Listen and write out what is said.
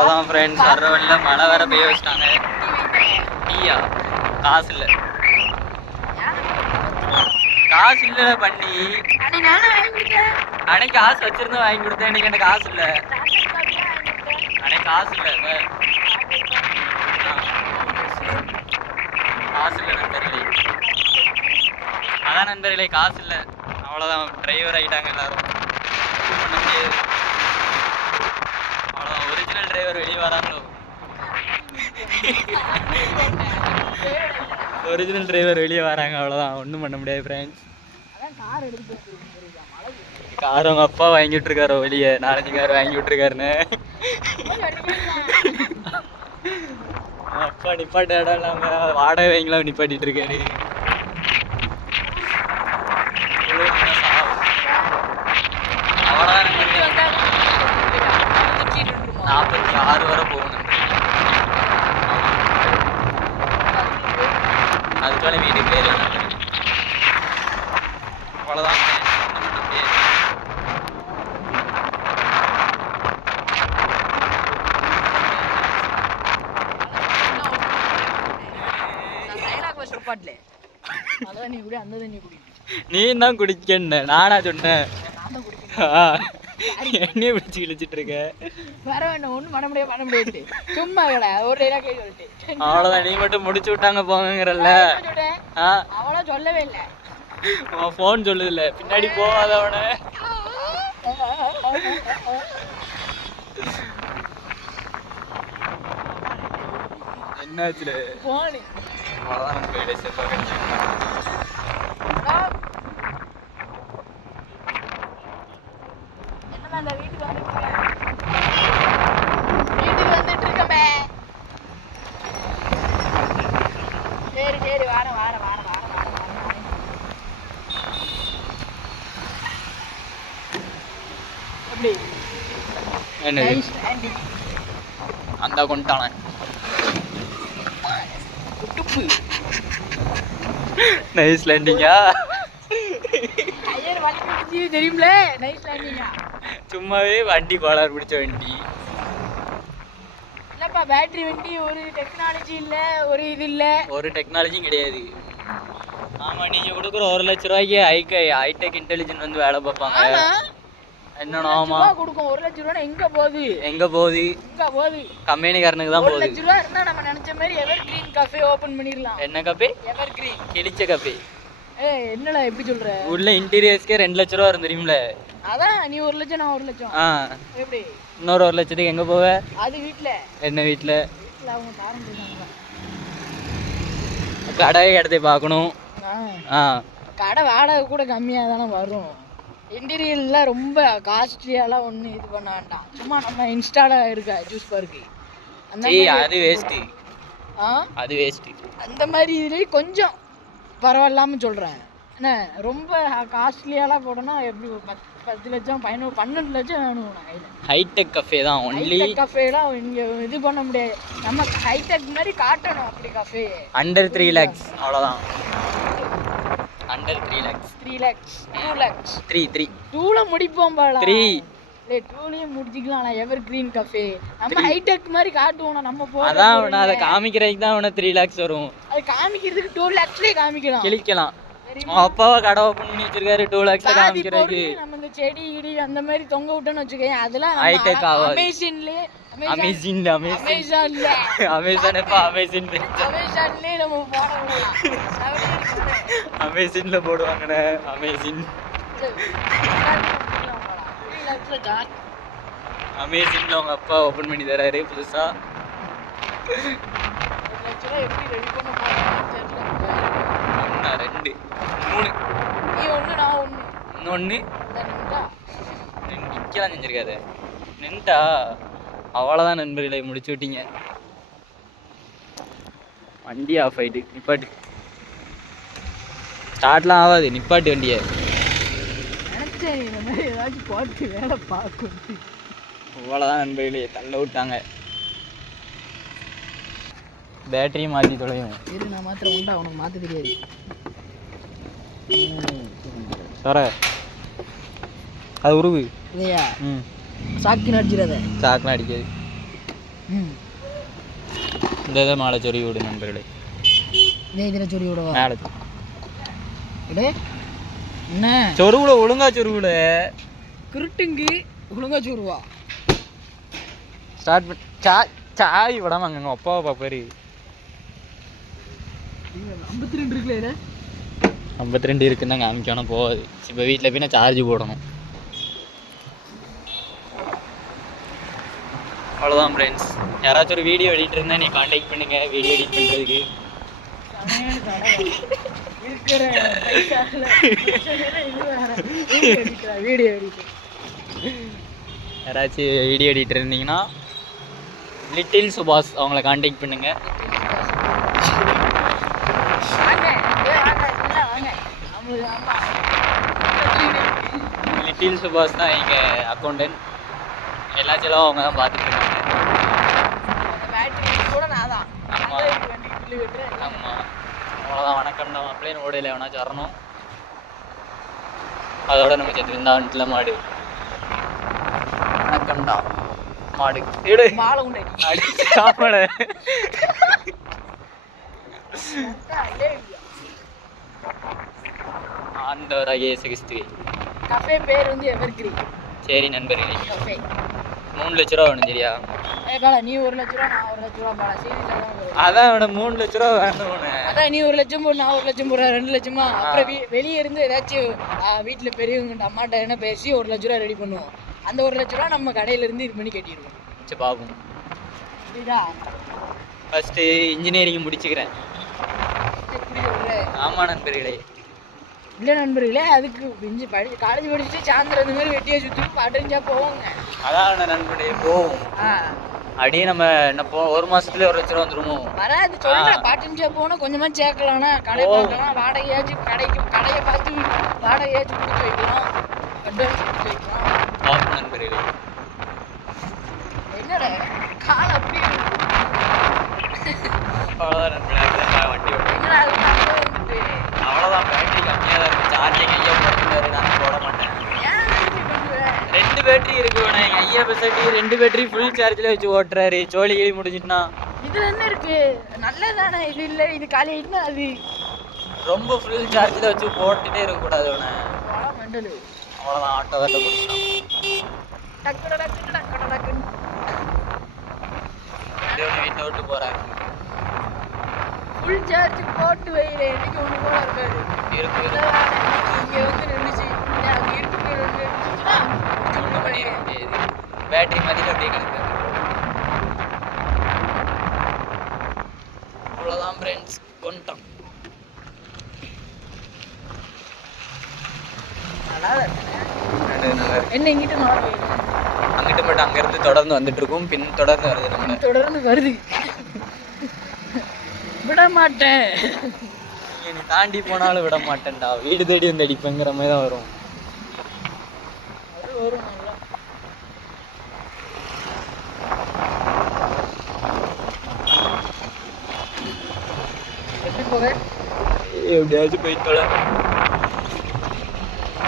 அவ்வளோதான் ஃப்ரெண்ட்ஸ், வர்ற வழியில் மழை வேற பெய்ய வச்சிட்டாங்க. டீயா? காசு இல்லை, காசு இல்லை பண்ணி. அன்னைக்கு காசு வச்சிருந்தா வாங்கி கொடுத்தேன், இன்னைக்கு எனக்கு காசு இல்லை. அன்னைக்கு காசு இல்லை, காசு இல்லை நண்பர்களே. அதான் நண்பர்களே, காசு இல்லை. அவ்வளோதான், டிரைவர் ஆகிட்டாங்க எல்லாரும். பண்ண முடியாது. அவ்வளோதான், ஒரிஜினல் டிரைவர் வெளியே வராங்களோ. ஒரிஜினல் டிரைவர் வெளியே வராங்க, அவ்வளோதான், ஒன்றும் பண்ண முடியாது ஃப்ரெண்ட்ஸ். கார் அவங்க அப்பா வாங்கி விட்டுருக்காரோ வெளியே, 4-5 கார் வாங்கி விட்டுருக்காருன்னு. அப்பா நிப்பாட்ட இடம் இல்லாமல் வாடகை வாங்கிலாம் நிப்பாட்டிட்டு இருக்காரு. அவ்வளோதான், 46 வரை போகணும். அதுக்கான வீட்டுக்கு பேர் அவ்வளோதான். நீ தான் குடிக்கன்னு நானா சொன்னேன். என்னையே பிடிச்சி இழிச்சிட்டு இருக்க. அவ்வளோதான், நீ மட்டும் முடிச்சு விட்டாங்க போங்கிறல்ல. சொல்லவே இல்லை, போன் சொல்லுதில்ல, பின்னாடி போகாதவன. என்னாச்சு? அவ்வளோதான், போயிடு செல்வாங்க. வீட்டுக்கு வந்துட்டு இருக்கமே. சரி சரி, வாரம் வாரம் வாரம் வாரம் வாரம். எப்படி அந்த கொண்டான நைஸ் லேண்டிங்கா? தெரியும்ல, நைஸ் லேண்டிங்கா? சும்மாவே வண்டி கோளாறு பிடிச்ச வண்டி இல்லப்பா, பேட்டரி வண்டி. ஒரு டெக்னாலஜி இல்ல, ஒரு இது இல்ல, ஒரு டெக்னாலஜியும் கிடையாது. ஆமா, நீங்க கொடுக்குற 1 லட்ச ரூபாய்க்கு ஹைடெக் இன்டெலிஜென்ட் வந்து வேலை பார்ப்பாங்க. என்னன்னா ஆமா கொடுக்கும். 1 லட்ச ரூபா எங்க போகுது? எங்க போகுது? கம்பெனிக்காரனுக்கு தான் போகுது. 1 லட்ச ரூபா இருந்தா நம்ம நினைச்ச மாதிரி எவர் கிரீன் கஃபே ஓபன் பண்ணிரலாம். என்ன கஃபே? எவர் கிரீன் கிழிச்ச கஃபே. என்னடா எப்படி சொல்ற? உள்ள இன்டீரியர்ஸ்க்கே 2 லட்ச ரூபா இருந்து தெரியும்ல. அதான், நீ 1 லட்சம், நான் 1 லட்சம். எப்படி இன்னொரு 1 லட்சத்துக்கு எங்க போவ? அது வீட்ல. என்ன வீட்ல? வீட்ல அவங்க தாரம் போறாங்க. கடை இடத்தை பார்க்கணும். கடை வாடகை கூட கம்மியா தானே வரும். இன்டீரியர்லாம் ரொம்ப காஸ்ட்லியாலாம் ஒன்றும் இது பண்ண வேண்டாம். சும்மா நம்ம இன்ஸ்டால இருக்க ஜூஸ் பார்க்கு அது வேஸ்ட்டு. அது வேஸ்ட்டு. அந்த மாதிரி இதுலேயே கொஞ்சம் பரவாயில்லாம சொல்கிறேன். என்ன ரொம்ப காஸ்ட்லியாலாம் போட்டோன்னா எப்படி 10 லட்சம் 12 லட்சம் வேணும் கையில். ஹைடெக் கஃபே தான் ஒன்லி. கஃபேலாம் இங்கே இது பண்ண முடியாது. நம்ம ஹைடெக் மாதிரி காட்டணும் அப்படி கஃபே. அண்டர் 3 lakhs அவ்வளோதான். Under 3 lakhs. 3 lakhs 2 lakhs 3 2ல முடிப்போம் பாலா. 3 2லயும் முடிச்சிக்கலாம். எவர் கிரீன் கஃபே நம்ம ஹைடெக் மாதிரி காட்டுவோம். நம்ம போறோம், அதான் நான் அதை காமிக்கிறதுக்கு தான் அவனை 3 lakhs வரும். அது காமிக்கிறதுக்கு 2 lakhsலயே காமிக்கலாம், கிளிக்கலாம். அப்பாவை கடை ஓப்பன் பண்ணி வச்சிருக்காரு 2 lakhs காமிக்கிறதுக்கு. நம்ம இந்த செடி கிடி அந்த மாதிரி தொங்க விட்டோன்னு வச்சுக்கோங்க, அதெல்லாம் ஹைடெக் ஆகாது. அமேசான்லயே அமேசான்லயே நம்ம போடலாம். அமேசான்ல போடுவாங்கண்ணே. அமேசான் அமேசான்ல உங்க அப்பா ஓபன் பண்ணி தராரு புதுசா. 1 லட்ச ரூபாய் எப்படி ரெடி பண்ண போறாங்கன்னு தெரியல. 1 2 3 நீ 1 நான் 1 இன்னொன்னு நின்றா நிக்கலாம் செஞ்சிருக்காரு. நின்ட்டா அவ்வளோதான் நண்பர்களை, முடிச்சு விட்டீங்க. வண்டி ஆஃப் ஆயிட்டு. நிப்பாட்டு. ஸ்டார்ட்லாம் ஆகாது, நிப்பாட்டு வண்டியை. நினைச்சேன் இந்த மாதிரி ஏதாச்சும் போட்டு வேலை பார்க்கணும். அவ்வளோதான் நண்பர்களே, தள்ள விட்டாங்க. பேட்டரியும் மாற்றி தொலையும். இரு, நான் மாத்திரம் உண்டா, உனக்கு மாற்ற தெரியாது. சர அது உருவு இல்லையா? சாக்கின்னு அடிச்சிடாத. சாக்குன்னு அடிக்காது. ம் இந்த இதை மேலே சொருவி விடு நண்பர்களே. இதே இதில் சொருவி விடவா? மேலே விடு. என்ன சொருவுல ஒழுங்கா சொருவுல கிருட்டுங்கி ஒழுங்கா சொருவா. ஸ்டார்ட் பண்ணி சாய் விடாம அங்கே அப்பாவை பார்ப்பாரு. 52 இருக்குல்ல இதில்? 52 இருக்குன்னு தான் காமிக்கணும் போகாது. இப்போ வீட்டில் போய் நான் சார்ஜ் போடணும். அவ்வளோதான் ஃப்ரெண்ட்ஸ். யாராச்சும் ஒரு வீடியோ எடிட் இருந்தால் நீ கான்டாக்ட் பண்ணுங்க வீடியோ எடிட் பண்ணுறதுக்கு. வீடியோ எடிட் யாராச்சும் வீடியோ எடிட்டர் இருந்தீங்கன்னா லிட்டில் சுபாஷ் அவங்கள கான்டாக்ட் பண்ணுங்க. லிட்டில் சுபாஷ் தான் எங்கள் அக்கௌண்டன்ட். எல்லா செலவும் அவங்க தான் பார்த்துட்டு இருக்காங்க. ஆமாம் அவ்வளோதான். வணக்கம்டா அப்படியே ஓடையில் வேணாச்சும் வரணும். அதோட நம்ம சேர்த்து இருந்தா மாடு. வணக்கம்டா மாடு எடு மாலை உண்டு சாப்பாடு. ஆண்டவராக இயேசு கிறிஸ்துவே. கஃபே பேர் வந்து எவர்கிரீன். சரி நண்பர்களே, கஃபே 3 லட்ச ரூபா வேணும் சரியா? பாலா நீ 1 லட்ச ரூபா நான் 1 லட்ச ரூபா பாலா சீரியஸா தான். அதான் வேணும் 3 லட்ச ரூபா வேணும். அதான் நீ 1 லட்சம் போடு நான் 1 லட்சம் போடுறேன் 2 லட்சமா. அப்புறம் வெளியே இருந்து ஏதாச்சும் வீட்டில் பெரியவங்க அம்மாட்ட என்ன பேசி 1 லட்ச ரூபா ரெடி பண்ணுவோம். அந்த 1 லட்ச ரூபா நம்ம கடையில இருந்து இது பண்ணி கட்டிடுவோம். சரி பார்ப்போம். புரியுதா? ஃபஸ்ட்டு இன்ஜினியரிங் முடிச்சுக்கிறேன். ஆமாம் நண்பர்களே. இல்லை நண்பர்களே, அதுக்கு காலேஜ் படிச்சுட்டு சாயந்தரம் இந்த மாதிரி வெட்டியை சுற்றி பாட்டறிஞ்சா போவோங்க. அதான் நண்பர்களே போவோம். அப்படியே நம்ம என்ன 1 மாசத்துல 1 லட்ச ரூபா வந்துருமோ? வராது சொல்றேன். பாட்டறிஞ்சா போனால் கொஞ்சமாக சேர்க்கலாம்னா கடை பார்க்கலாம். வாடகையாச்சும் கடையை பார்த்து வாடகையாச்சும் கொடுத்து வைக்கலாம். அட்வான்ஸ் கொடுத்து வைக்கலாம். பார்ப்போம் நண்பர்களே. என்னடா கால் அப்படியே அவ்வளோதான் நண்பர்களே. வண்டி ஓட்டு என்னடா வந்துட்டு அவ்வளோதான். பேட்டரி கம்மியாக தான் இருக்குது. சார்ஜிங் ஐயா போட்டுருந்தாரு, நான் போட மாட்டேன். 2 பேட்டரி இருக்கு. எங்கள் ஐயா பசட்டி 2 பேட்டரி ஃபுல் சார்ஜில் வச்சு ஓட்டுறாரு. சோழி கிளி முடிஞ்சிட்டுனா இதில் என்ன இருக்கு? நல்லதானே இது. இல்லை இது காலி ஆகிட்டுனா அது ரொம்ப ஃபுல் சார்ஜில் வச்சு போட்டுகிட்டே இருக்கக்கூடாது. மெண்டலு. அவ்வளோதான். ஆட்டோ வரல கொடுத்தான். டக்கு டக்கு டக்கு டக்குன்னு வீட்டை விட்டு போகிறாரு. ஃபுல் சார்ஜ் போட்டு வையில இன்னைக்கு ஒன்று கூட இருக்காது. இருக்கு இங்கே வந்து நின்றுச்சு. அங்கே இருக்கு நின்றுச்சுன்னா ஒன்றும் பண்ணிடுறேன். பேட்டரி மாதிரி அப்படியே கிடக்கு. அவ்வளோதான் ஃப்ரெண்ட்ஸ், கொண்டோம். என்ன இங்கிட்ட நல்லா போயிடும். அங்கிட்ட மட்டும் அங்கேருந்து தொடர்ந்து வந்துட்டு இருக்கும். பின் தொடர்ந்து வருது. நம்ம தொடர்ந்து வருது. விட மாட்டேன். நீ தாண்டி போனாலும் விட மாட்டேன்டா. வீடு தேடி வந்து அடிப்பேங்கிற மாதிரி தான் வரும். அது வரும் நல்லா. எப்படி போக? எப்படியாச்சும் போயிட்டு